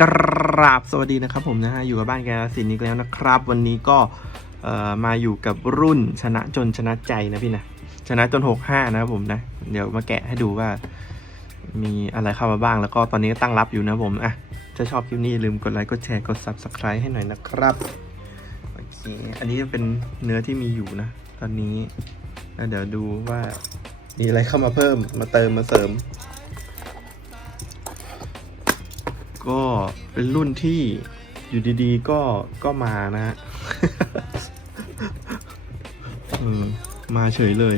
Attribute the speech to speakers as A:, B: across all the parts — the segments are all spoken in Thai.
A: กราบสวัสดีนะครับผมนะฮะอยู่กับบ้านแกสินอีกแล้วนะครับ วันนี้ก็มาอยู่กับรุ่นชนะจนชนะใจนะพี่นะชนะจน 65 นะครับผมนะ เดี๋ยวมาแกะให้ดูว่า มีอะไรเข้ามาบ้างแล้วก็ตอนนี้ตั้งรับอยู่นะผมอะถ้าชอบคลิปนี้อย่าลืมกดไลค์กดแชร์กด subscribe ให้หน่อยนะครับโอเคอันนี้จะเป็นเนื้อที่มีอยู่นะ ตอนนี้แล้วเดี๋ยวดูว่ามีอะไรเข้ามาเพิ่มมาเติมมาเสริม ก็เป็นรุ่นที่อยู่ดีๆ ก็ก็มานะฮะอืมมาเฉยเลย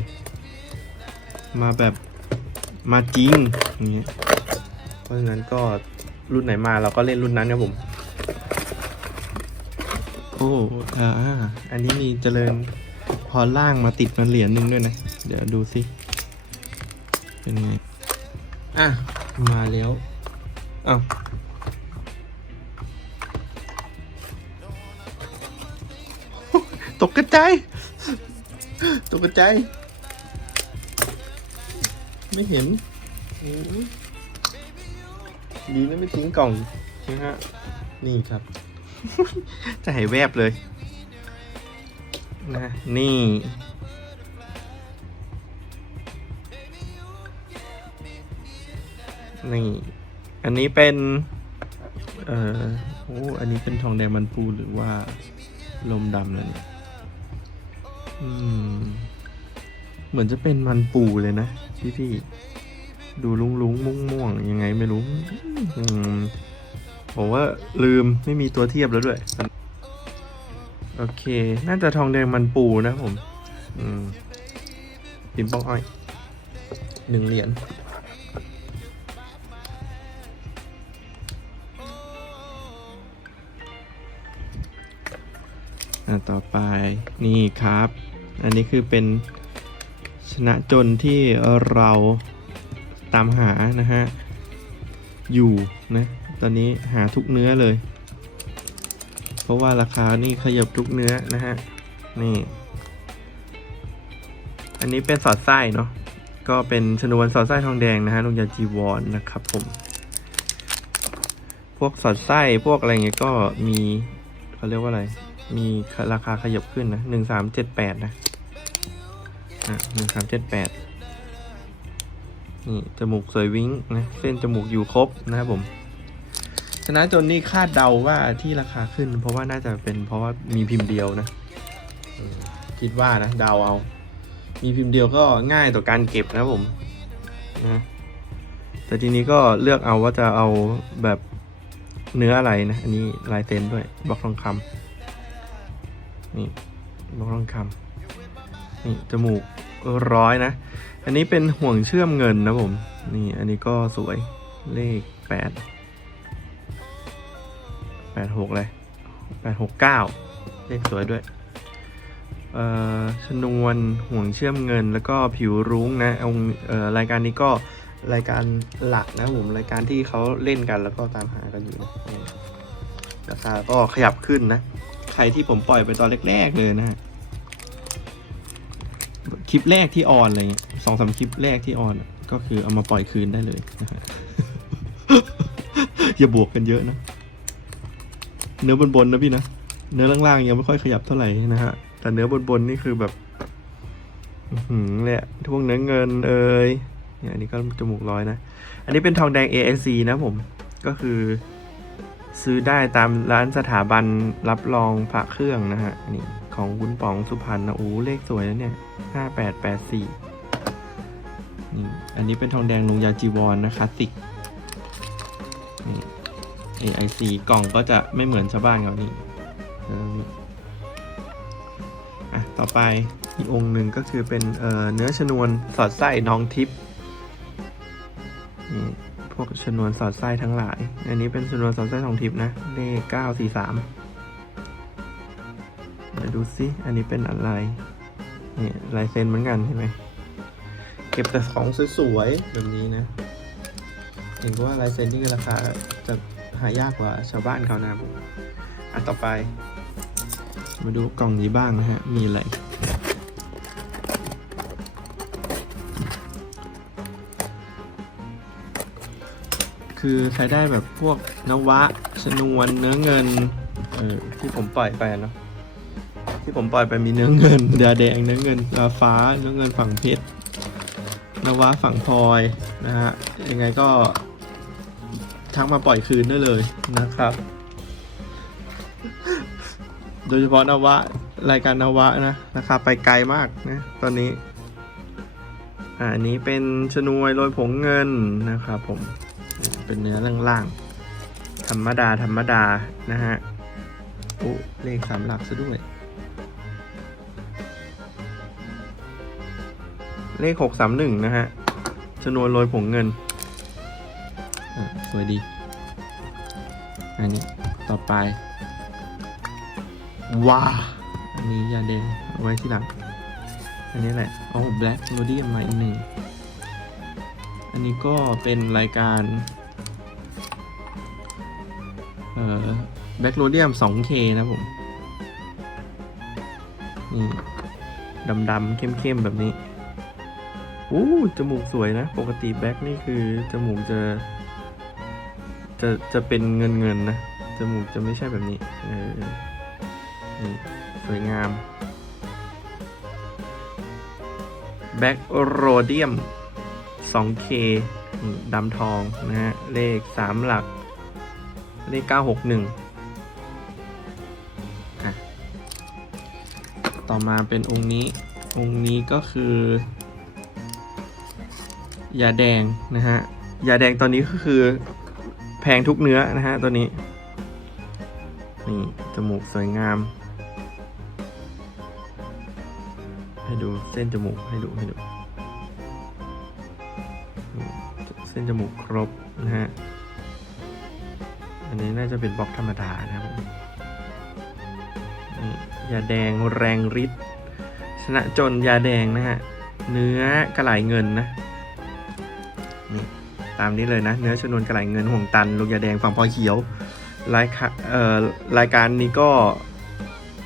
A: มาแบบมาจริงอย่างเงี้ยเพราะฉะนั้นก็รุ่นไหนมาเราก็เล่นรุ่นนั้นครับผม โอ้อ่าอันนี้มีเจริญพอล่างมาติดมาเหรียญหนึ่งด้วยนะ เดี๋ยวดูสิ เป็นไง อะ มาแล้วอ้าว ตกกระจายตกกระจายไม่เห็นดีนะไม่ทิ้งกล่องนะฮะนี่ครับ จะให้แวบเลยนะนี่ นี่ อันนี้เป็น เอ่อโอ้อันนี้เป็นทองแดงมันปูหรือว่าลมดำนั่นเนี่ยอืม เหมือนจะเป็นมันปูเลยนะพี่พี่ดูลุงลุงม่วงม่วงยังไงไม่รู้ผมว่าลืมไม่มีตัวเทียบแล้วด้วย โอเค น่าจะทองแดงมันปูนะผม อืมปิมป้องอ้อยหนึ่งเหรียญต่อไปนี่ครับ อันนี้คือเป็นชนะจนที่เราตามหานะฮะ อยู่นะ ตอนนี้หาทุกเนื้อเลย เพราะว่าราคานี่ขยับทุกเนื้อนะฮะ นี่ อันนี้เป็นสอดไส้เนาะ ก็เป็นชนวนสอดไส้ทองแดงนะฮะลงยาจีวรนนะครับผม พวกสอดไส้พวกอะไรเงี้ยก็มีเขาเรียกว่าอะไร มีราคาขยับขึ้นนะหนึ่งสามเจ็ดแปดนะอะหนึ่งสามเจ็ดแปดนี่จมูกสวยวิ้งนะเส้นจมูกอยู่ครบนะครับผมชนะจนนี่คาดเดาว่าที่ราคาขึ้น เพราะว่าน่าจะเป็นเพราะว่ามีพิมพ์เดียวนะคิดว่านะเดาเอา มีพิมพ์เดียวก็ง่ายต่อการเก็บนะผมนะแต่ทีนี้ก็เลือกเอาว่าจะเอาแบบเนื้ออะไรนะ อันนี้ลายเซ็นด้วยบล็อกทองคำ นี่บล็อกทองคำนี่จมูกร้อยนะ อันนี้เป็นห่วงเชื่อมเงินนะผม นี่อันนี้ก็สวยเลขแปดแปดหกเลยแปดหกเก้าเลขสวยด้วย เอ่อชนวนห่วงเชื่อมเงินแล้วก็ผิวรุ้งนะอาเอ่อรายการนี้ก็รายการหลักนะผมรายการที่เขาเล่นกันแล้วก็ตามหากันอยู่นะราคาก็ขยับขึ้นนะ ใครที่ผมปล่อยไปตอนแรกๆเลยนะฮะคลิปแรกที่ออนอะไรเงี้ยสองสามคลิปแรกที่ออนก็คือเอามาปล่อยคืนได้เลยนะฮะอย่าบวกกันเยอะนะ เนื้อบนๆนะพี่นะ เนื้อล่างๆยังไม่ค่อยขยับเท่าไหร่นะฮะ แต่เนื้อบนๆนี่คือแบบอื้อหือเลยอะพวกเนื้อเงินเอ่ยเนี่ยอันนี้ก็จมูกร้อยนะ อันนี้เป็นทองแดง ASC นะผม ก็คือ ซื้อได้ตามร้านสถาบันรับรองพระเครื่องนะฮะนี่ของคุณป๋องสุพรรณนะโอ้เลขสวยนะเนี่ยห้าแปดแปดสี่นี่อันนี้เป็นทองแดงลงยาจีวรนนะคลาสสิกนี่ AIC กล่องก็จะไม่เหมือนชาวบ้านเขานี่แล้วนี่อะต่อไปอีกองค์หนึ่งก็คือเป็นเอ่อเนื้อชนวนสอดไส้น้องทิพย์นี่ วกชนวนสอดไส้ทั้งหลาย อันนี้เป็นชนวนสอดไส้ทองทิพนะ เลขเก้าสี่สามเดี๋ยวดูซิ อันนี้เป็นอะไร เนี่ยลายเซ็นเหมือนกันเห็นไหม เก็บแต่ของสวยๆแบบนี้นะ เห็นว่าลายเซ็นนี่ราคาจะหายากกว่าชาวบ้านเขานะผมอะต่อไป มาดูกล่องนี้บ้างนะฮะ มีอะไร คือใครได้แบบพวกนวะชนวนเนื้อเงินเออที่ผมปล่อยไปเนาะที่ผมปล่อยไปมีเนื้อเงินดือแดงเนื้อเงินลาฟ้าเนื้อเงินฝั่งเพชรนวะฝั่งพลอยนะฮะยังไงก็ทักมาปล่อยคืนได้เลยนะครับ โดยเฉพาะนวะรายการนวะนะราคาไปไกลมากนะตอนนี้อ่าอันนี้เป็นชนวยโรยผงเงินนะครับผม เป็นเนื้อล่างๆ ธรรมดา ธรรมดา นะฮะ โอ้ เลขสามหลักซะด้วย เลขหกสามหนึ่งนะฮะชนวนโรยผงเงินอะสวยดี อันนี้ ต่อไป ว้า อันนี้ยาแดงเอาไว้ที่หลัง อันนี้แหละ โอ้แบล็กโรดี้มาอีกหนึ่ง อันนี้ก็เป็นรายการเอ่อแบ็กโรเดียม 2K นะผม นี่ดำๆเข้มๆ แบบนี้อู้จมูกสวยนะ ปกติแบ็กนี่คือ จมูกจะ จะจะเป็นเงินเงินๆนะ จมูกจะไม่ใช่แบบนี้ เออนี่สวยงามแบ็กโรเดียม 2K ดำทองนะฮะ เลข 3 หลัก เลข 961อะต่อมาเป็นองค์นี้ องค์นี้ก็คือยาแดงนะฮะ ยาแดงตอนนี้ก็คือแพงทุกเนื้อนะฮะตัวนี้ นี่จมูกสวยงาม ให้ดูเส้นจมูกให้ดูให้ดู เส้นจมูกครบนะฮะ อันนี้น่าจะเป็นบล็อกธรรมดานะครับผมยาแดงแรงฤทธิ์ชนะจนยาแดงนะฮะ เนื้อกระไหลเงินนะนี่ตามนี้เลยนะ เนื้อชนวนกระไหลเงินห่วงตัน ลูกยาแดงฝั่งพอเขียว รายค่ะเอ่อรายการนี้ก็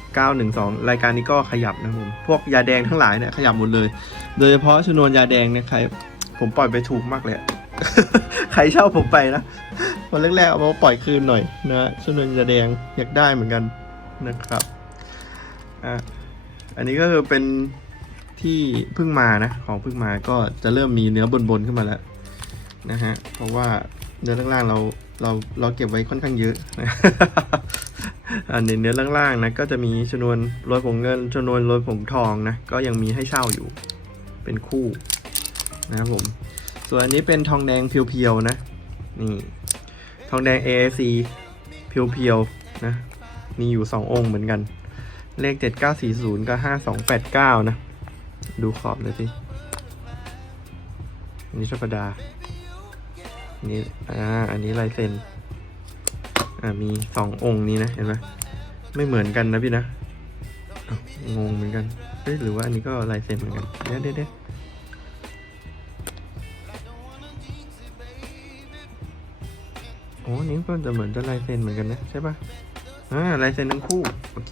A: 912 รายการนี้ก็ขยับนะผม พวกยาแดงทั้งหลายเนี่ยขยับหมดเลย โดยเฉพาะชนวนยาแดงนี่ยใคร ผมปล่อยไปถูกมากเลย ใครเช่าผมไปนะวันแรกๆเอามาปล่อยคืนหน่อยนะชนวนยาแดงอยากได้เหมือนกันนะครับอะอันนี้ก็คือเป็นที่เพิ่งมานะ ของเพิ่งมาก็จะเริ่มมีเนื้อบนๆขึ้นมาแล้วนะฮะเพราะว่าเนื้อล่างๆเราเราเราเก็บไว้ค่อนข้างเยอะนะอันนี้เนื้อล่างๆนะก็จะมีชนวนโรยผงเงินชนวนโรยผงทองนะก็ยังมีให้เช่าอยู่เป็นคู่ นะครับผม ส่วนอันนี้เป็นทองแดงเพียวๆนะ นี่ ทองแดง AAC เพียวๆนะ มีอยู่ 2 องค์เหมือนกัน เลข 7940 กับ 5289 นะ ดูขอบเลยสิอันนี้ธรรมดาอันนี้ อ่า อันนี้ลายเซ็น อ่า มีสององค์นี้นะ เห็นไหมไม่เหมือนกันนะพี่นะ งงเหมือนกันเฮ้ยหรือว่าอันนี้ก็ลายเซ็นเหมือนกัน เดี๋ยวเดี๋ยว อ้นี่ก็จะเหมือนจะลายเซ็นเหมือนกันนะใช่ปะอ่าลายเซ็นทั้งคู่โอเค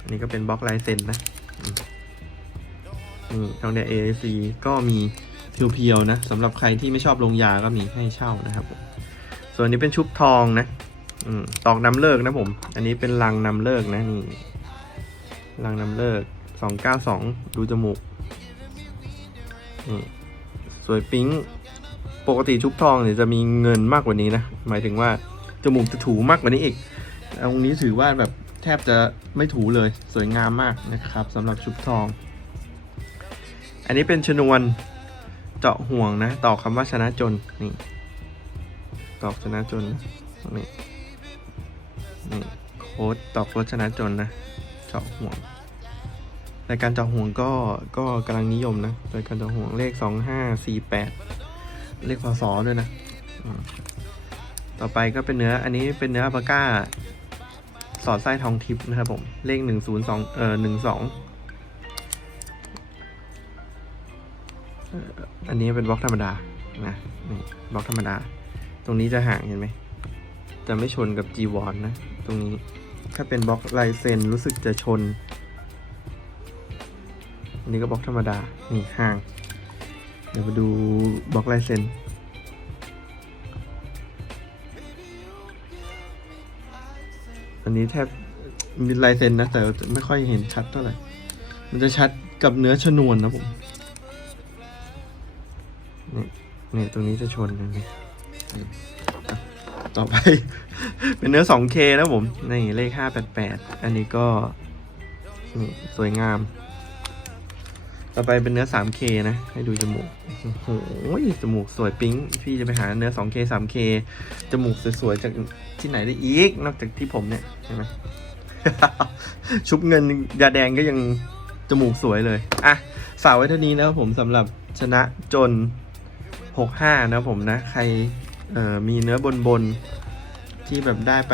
A: อันนี้ก็เป็นบล็อกลายเซ็นนะนี่ทางเดีย AAC ก็มีเพียวๆนะสำหรับใครที่ไม่ชอบลงยาก็มีให้เช่านะครับผมส่วนนี้เป็นชุบทองนะอตอกนำเลิกนะผม อันนี้เป็นลังนำเลิกนะนี่ลังนำเลิกสองเก้าสองดูจมูกนี่สวยปิ๊ง ปกติชุบทองเนี่ยจะมีเงินมากกว่านี้นะ หมายถึงว่าจมูกจะถูมากกว่านี้อีกตรงนี้ถือว่าแบบแทบจะไม่ถูเลยสวยงามมากนะครับสำหรับชุบทอง อันนี้เป็นชนวนเจาะห่วงนะต่อคำว่าชนะจนนี่ตอกชนะจนนะตรงนี้นี่โค้ดตอบโค้ดชนะจนนะเจาะห่วงรายการเจาะห่วงก็ก็กำลังนิยมนะรายการเจาะห่วงเลขสองห้าสี่แปด เลขพศด้วยนะ ต่อไปก็เป็นเนื้อ อันนี้เป็นเนื้ออัปาก้า สอดไส้ทองทิพย์นะครับผม เลขหนึ่งศูนย์สองเอ่อหนึ่งสองอันนี้เป็นบล็อกธรรมดา นะ นี่บล็อกธรรมดา ตรงนี้จะห่างเห็นไหม จะไม่ชนกับ G วอนนะ ตรงนี้ ถ้าเป็นบล็อกลายเซ็นรู้สึกจะชน อันนี้ก็บล็อกธรรมดา นี่ห่าง เดี๋ยวมาดูบล็อกลายเซ็นอันนี้แทบมีลายเซ็นนะ แต่ไม่ค่อยเห็นชัดเท่าไหร่ มันจะชัดกับเนื้อชนวนนะผมเนี่ยตรงนี้จะชนกันต่อไป เป็นเนื้อ 2K แล้วผม นี่เลข 588 อันนี้ก็ สวยงาม ต่อไปเป็นเนื้อ 3K นะ ให้ดูจมูก โอ้โห จมูกสวยปิ๊ง พี่จะไปหาเนื้อ 2K 3K จมูกสวยๆ จากที่ไหนได้อีก นอกจากที่ผมเนี่ย ใช่ไหม ชุบเงินยาแดงก็ยังจมูกสวยเลย อะฝากไว้เท่านี้นะครับผมสำหรับชนะจน 65 นะผมนะ ใครมีเนื้อบนบนที่แบบได้ไป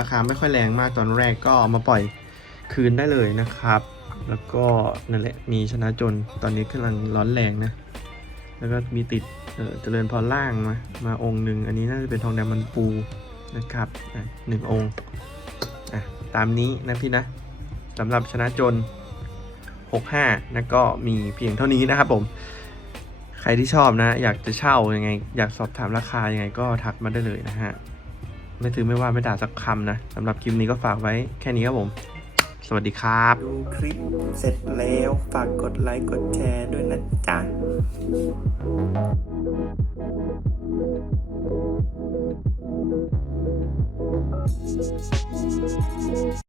A: ราคาไม่ค่อยแรงมากตอนแรกก็เอามาปล่อยคืนได้เลยนะครับ แล้วก็นั่นแหละมีชนะจนตอนนี้กำลังร้อนแรงนะ แล้วก็มีติดเออจริญพรล่างมามาองค์หนึ่งอันนี้น่าจะเป็นทองแดงมันปูนะครับอะหนึ่งองค์อะตามนี้นะพี่นะสำหรับชนะจน 65นะก็มีเพียงเท่านี้นะครับผม ใครที่ชอบนะ อยากจะเช่ายังไง อยากสอบถามราคายังไงก็ทักมาได้เลยนะฮะ ไม่ถือไม่ว่าไม่ด่าสักคำนะสำหรับคลิปนี้ก็ฝากไว้แค่นี้ครับผม สวัสดีครับ ดูคลิปเสร็จแล้วฝากกดไลค์กดแชร์ด้วยนะจ๊ะ